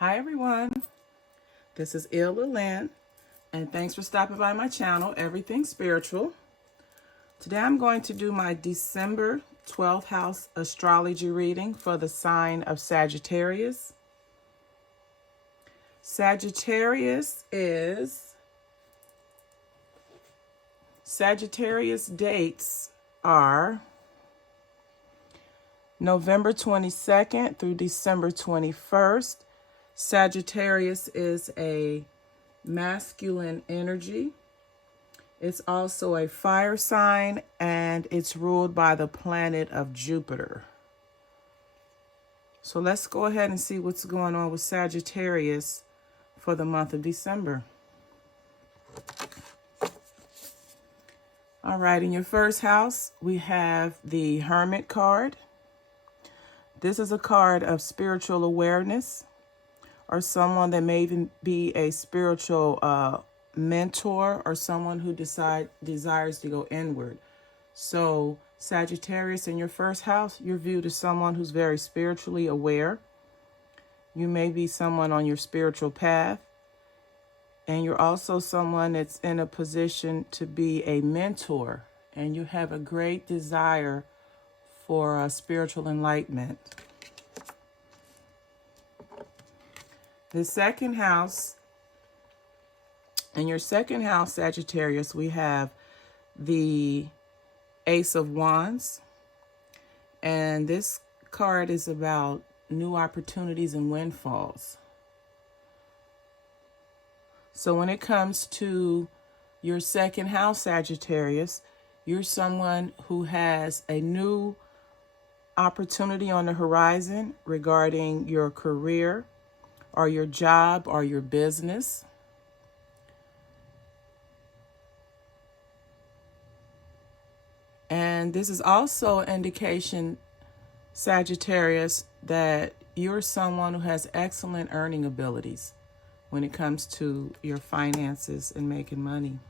Hi everyone, this is Illa Lynn, and thanks for stopping by my channel, Everything Spiritual. Today I'm going to do my December 12th house astrology reading for the sign of Sagittarius. Sagittarius dates are November 22nd through December 21st. Sagittarius is a masculine energy. It's also a fire sign, and it's ruled by the planet of Jupiter. So let's go ahead and see what's going on with Sagittarius for the month of December. All right, in your first house, we have the Hermit card. This is a card of spiritual awareness, or someone that may even be a spiritual mentor, or someone who desires to go inward. So Sagittarius, in your first house, you're viewed as someone who's very spiritually aware. You may be someone on your spiritual path, and you're also someone that's in a position to be a mentor, and you have a great desire for spiritual enlightenment. The second house, in your second house, Sagittarius, we have the Ace of Wands. And this card is about new opportunities and windfalls. So when it comes to your second house, Sagittarius, you're someone who has a new opportunity on the horizon regarding your career, or your job, or your business. And this is also an indication, Sagittarius, that you're someone who has excellent earning abilities when it comes to your finances and making money.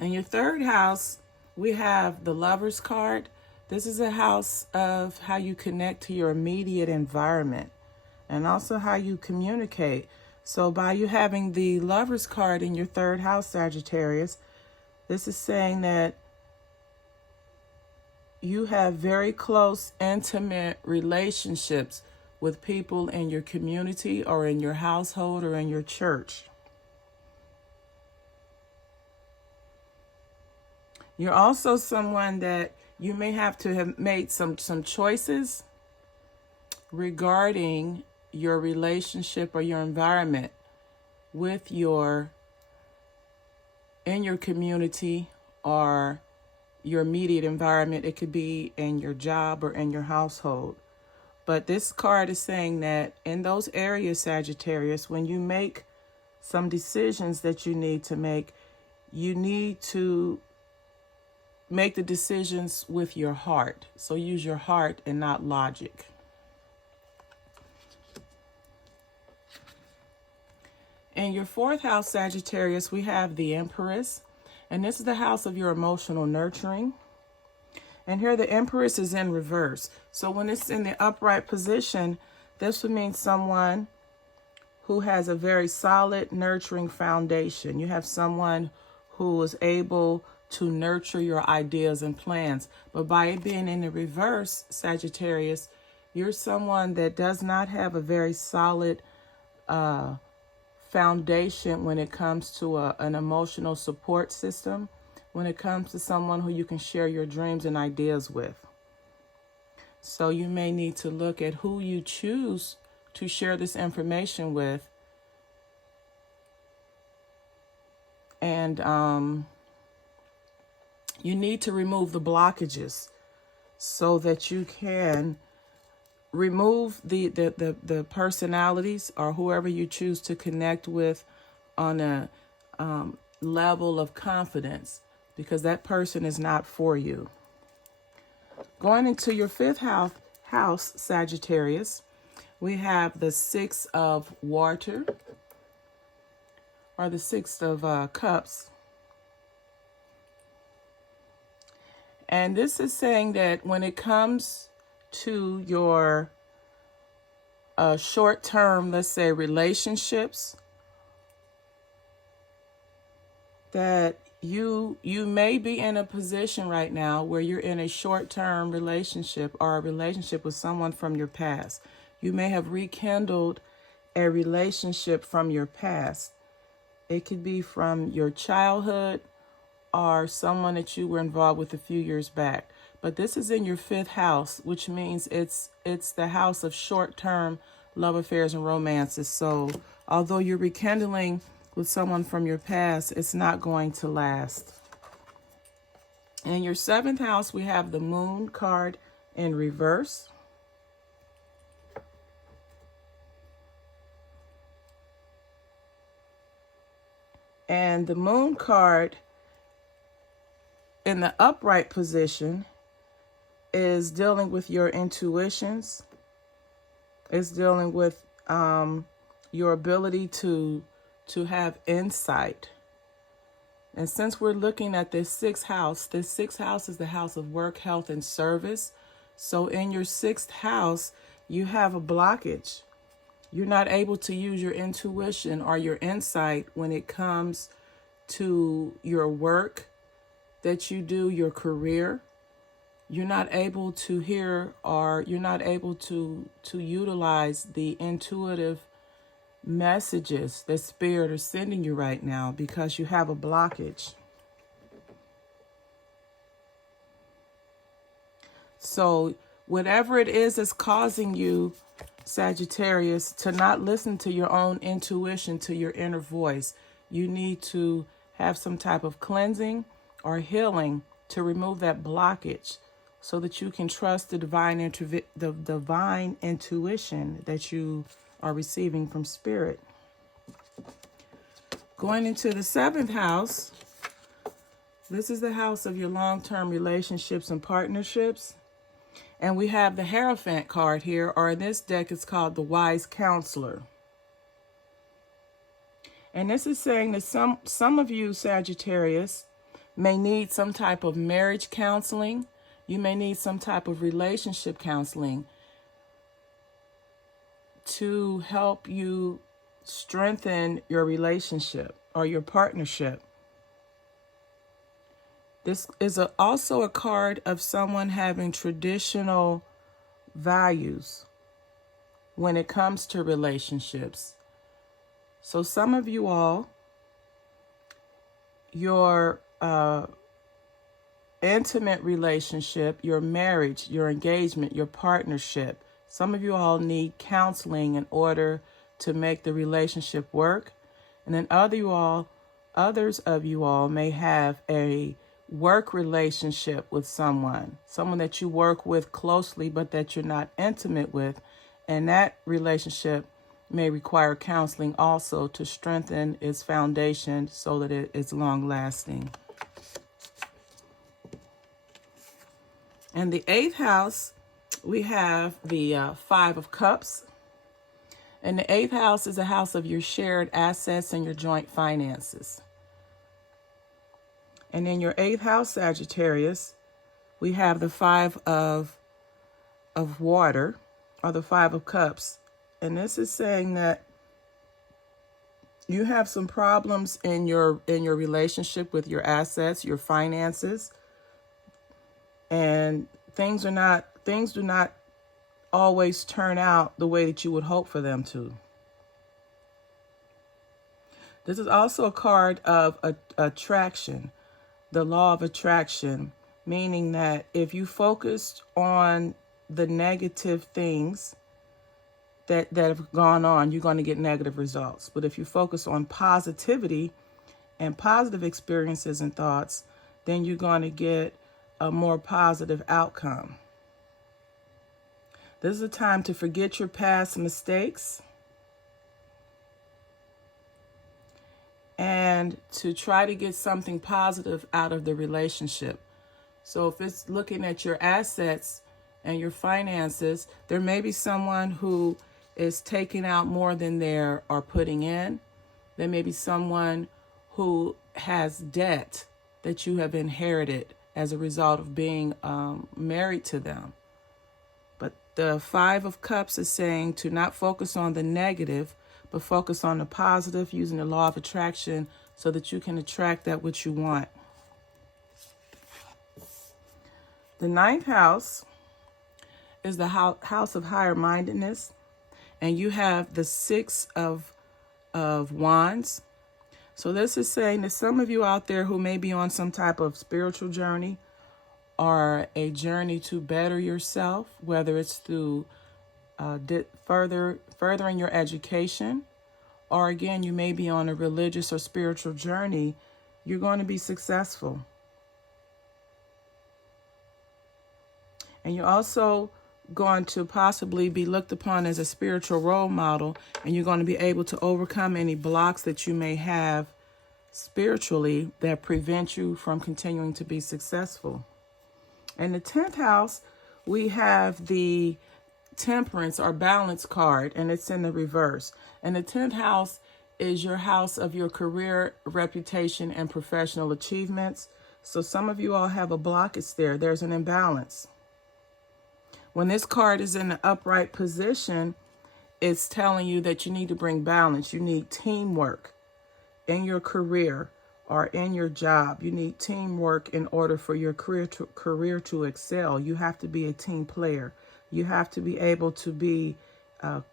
In your third house, we have the Lover's card. This is a house of how you connect to your immediate environment and also how you communicate. So by you having the Lover's card in your third house, Sagittarius, this is saying that you have very close, intimate relationships with people in your community, or in your household, or in your church. You're also someone that you may have to have made some choices regarding your relationship or your environment with in your community or your immediate environment. It could be in your job or in your household. But this card is saying that in those areas, Sagittarius, when you make some decisions that you need to make, you need to make the decisions with your heart. So use your heart and not logic. In your fourth house, Sagittarius, we have the Empress. And this is the house of your emotional nurturing. And here the Empress is in reverse. So when it's in the upright position, this would mean someone who has a very solid, nurturing foundation. You have someone who is able to nurture your ideas and plans. But by it being in the reverse, Sagittarius, you're someone that does not have a very solid foundation when it comes to an emotional support system, when it comes to someone who you can share your dreams and ideas with. So you may need to look at who you choose to share this information with, and you need to remove the blockages so that you can remove the personalities or whoever you choose to connect with on a level of confidence, because that person is not for you. Going into your fifth house, Sagittarius, we have the Six of Water, or the Six of Cups. And this is saying that when it comes to your short-term, let's say, relationships that you may be in a position right now where you're in a short-term relationship or a relationship with someone from your past. You may have rekindled a relationship from your past. It could be from your childhood or someone that you were involved with a few years back. But this is in your 5th house, which means it's the house of short-term love affairs and romances. So although you're rekindling with someone from your past, it's not going to last. In your 7th house, we have the Moon card in reverse. And the Moon card in the upright position is dealing with your intuitions. It's dealing with your ability to have insight. And since we're looking at this 6th house is the house of work, health, and service. So in your 6th house, you have a blockage. You're not able to use your intuition or your insight when it comes to your work that you do, your career. You're not able to hear, or you're not able to utilize the intuitive messages that Spirit is sending you right now because you have a blockage. So whatever it is that's causing you, Sagittarius, to not listen to your own intuition, to your inner voice, you need to have some type of cleansing or healing to remove that blockage so that you can trust the divine intuition that you are receiving from Spirit. Going into the 7th house, this is the house of your long-term relationships and partnerships. And we have the Hierophant card here, or in this deck, it's called the Wise Counselor. And this is saying that some of you, Sagittarius, may need some type of marriage counseling. You may need some type of relationship counseling to help you strengthen your relationship or your partnership. This is also a card of someone having traditional values when it comes to relationships. So some of you all, your intimate relationship, your marriage, your engagement, your partnership, some of you all need counseling in order to make the relationship work. And then others of you all may have a work relationship with someone that you work with closely, but that you're not intimate with. And that relationship may require counseling also to strengthen its foundation so that it is long lasting. In the 8th house, we have the 5 of Cups. And the 8th house is a house of your shared assets and your joint finances. And in your 8th house, Sagittarius, we have the 5 of water, or the 5 of Cups. And this is saying that you have some problems in your relationship with your assets, your finances, and things do not always turn out the way that you would hope for them to. This is also a card of attraction, the law of attraction, meaning that if you focused on the negative things that have gone on, you're going to get negative results. But if you focus on positivity and positive experiences and thoughts, then you're going to get a more positive outcome. This is a time to forget your past mistakes and to try to get something positive out of the relationship. So if it's looking at your assets and your finances, there may be someone who is taking out more than they are putting in. There may be someone who has debt that you have inherited as a result of being married to them. But The Five of Cups is saying to not focus on the negative, but focus on the positive, using the law of attraction so that you can attract that which you want. The ninth house is the house of higher mindedness, and you have the Six of Wands. So this is saying that some of you out there who may be on some type of spiritual journey or a journey to better yourself, whether it's through furthering your education, or again, you may be on a religious or spiritual journey, you're going to be successful. And you're also going to possibly be looked upon as a spiritual role model, and you're going to be able to overcome any blocks that you may have spiritually that prevent you from continuing to be successful. In the 10th house, we have the Temperance or Balance card, and it's in the reverse. And the 10th house is your house of your career, reputation, and professional achievements. So some of you all have a blockage there. There's an imbalance. When this card is in the upright position, it's telling you that you need to bring balance. You need teamwork in your career or in your job. You need teamwork in order for your career to excel. You have to be a team player. You have to be able to be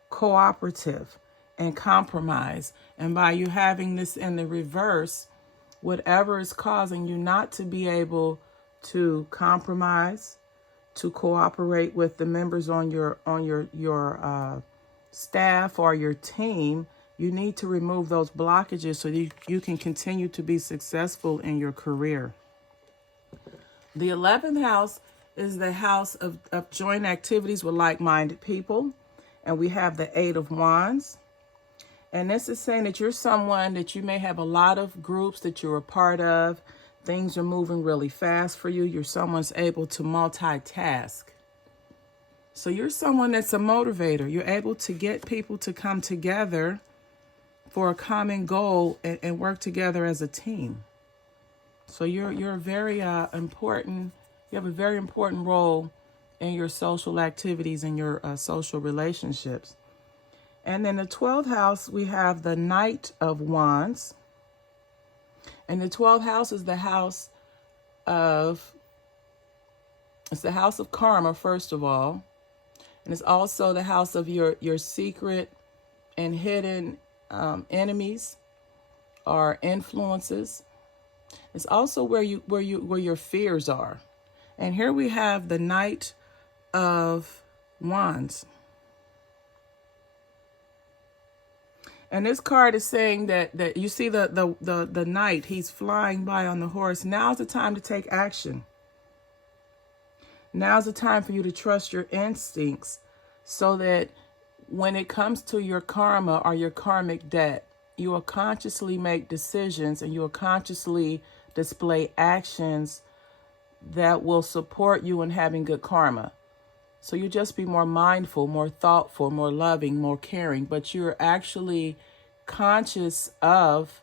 cooperative and compromise. And by you having this in the reverse, whatever is causing you not to be able to compromise, to cooperate with the members on your staff or your team, you need to remove those blockages so you can continue to be successful in your career. The 11th house is the house of joint activities with like-minded people. And we have the Eight of Wands. And this is saying that you're someone that you may have a lot of groups that you're a part of. Things are moving really fast for you. You're someone's able to multitask. So you're someone that's a motivator. You're able to get people to come together for a common goal and work together as a team. So you're very important. You have a very important role in your social activities and your social relationships. And then the 12th house, we have the Knight of Wands. And the 12th house is the house of karma, first of all. And it's also the house of your secret and hidden enemies or influences. It's also where your fears are. And here we have the Knight of Wands. And this card is saying that you see the knight, he's flying by on the horse. Now's the time to take action. Now's the time for you to trust your instincts so that when it comes to your karma or your karmic debt, you will consciously make decisions and you will consciously display actions that will support you in having good karma. So you just be more mindful, more thoughtful, more loving, more caring, but you're actually conscious of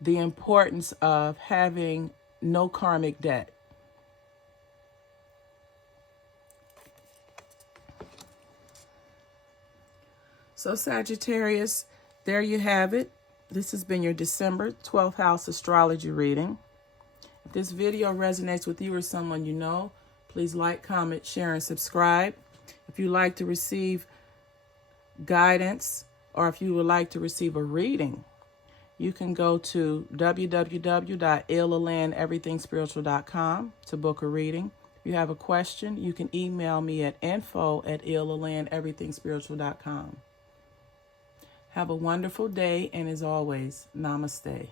the importance of having no karmic debt. So Sagittarius, there you have it. This has been your December 12th house astrology reading. If this video resonates with you or someone you know, please like, comment, share, and subscribe. If you'd like to receive guidance or if you would like to receive a reading, you can go to www.illalandeverythingspiritual.com to book a reading. If you have a question, you can email me at info@illalandeverythingspiritual.com. Have a wonderful day, and as always, namaste.